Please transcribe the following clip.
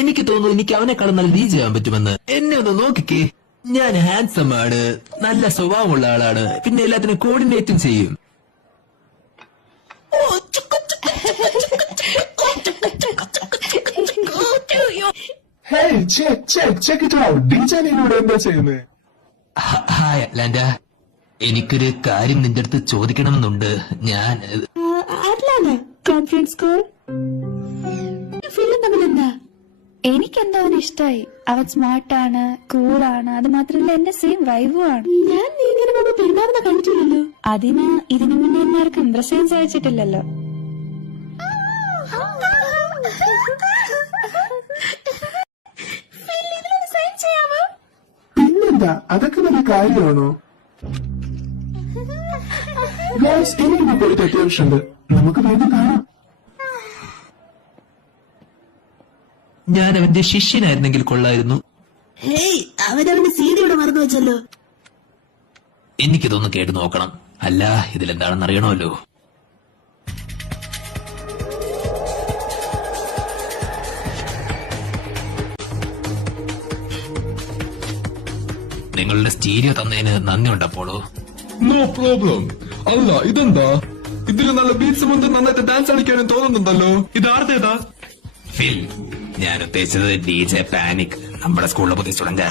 എനിക്ക് തോന്നുന്നു എനിക്ക് അവനെക്കാളും നല്ല ഡി ചെയ്യാൻ പറ്റുമെന്ന്. എന്നെ ഒന്ന് നോക്കിക്കേ, ഞാൻ ഹാൻസം ആണ്, നല്ല സ്വഭാവമുള്ള ആളാണ്, പിന്നെ എല്ലാത്തിനും കോർഡിനേറ്റും ചെയ്യും. Hey, check it out. DJ നിന്നോട് എന്താ ചെയ്യുന്നത്? ഹായ് അറ്റ്ലാന്റ, എനിക്കൊരു കാര്യം നിന്റെ അടുത്ത് ചോദിക്കണമെന്നുണ്ട്. ഞാൻ കോൺഫറൻസ് കോൾ ഫിലിം തമ്മിലെന്താ? എനിക്കെന്താ അവന് ഇഷ്ടായി. അവൻ സ്മാർട്ടാണ്, കൂളാണ്, അത് മാത്രമല്ല എന്റെ സെയിം വൈബും ആണ്. ഞാൻ നീ ഇങ്ങനെ പെരുമാറുന്ന കണ്ടിട്ടില്ലല്ലോ. അതിന് ഇതിനു മുന്നേ എല്ലാവർക്കും ഇംപ്രസ് ചെയ്യാൻ സാധിച്ചിട്ടില്ലല്ലോ. പിന്നെന്താ, അതൊക്കെ നല്ല കാര്യമാണോ? ഗൈസ്, എനിക്ക് പോയിട്ട് അത്യാവശ്യമുണ്ട്. നമുക്ക് വീണ്ടും കാണാം. ഞാൻ അവന്റെ ശിഷ്യനായിരുന്നെങ്കിൽ കൊള്ളായിരുന്നു. അവനവന്റെ സീഡി ഇവിടെ മറന്നു വെച്ചല്ലോ. എനിക്കിതൊന്ന് കേട്ടു നോക്കണം. അല്ല, ഇതിലെന്താണെന്ന് അറിയണമല്ലോ. നിങ്ങളുടെ സ്റ്റീരിയോ തന്നതിന് നന്ദിയുണ്ട് അപ്പോളോ. No problem. അല്ല, ഇതെന്താ? ഇതില് നല്ല ബീറ്റ്സ് മുതൽ നന്നായിട്ട് ഡാൻസ് കളിക്കാനും തോന്നുന്നുണ്ടല്ലോ. ഇത് ആരുടേതാ? ഫിൽ, ഞാൻ ഉദ്ദേശിച്ചത് DJ പാനിക്, നമ്മുടെ സ്കൂളിലെ പുതിയ സ്റ്റുഡന്റ്.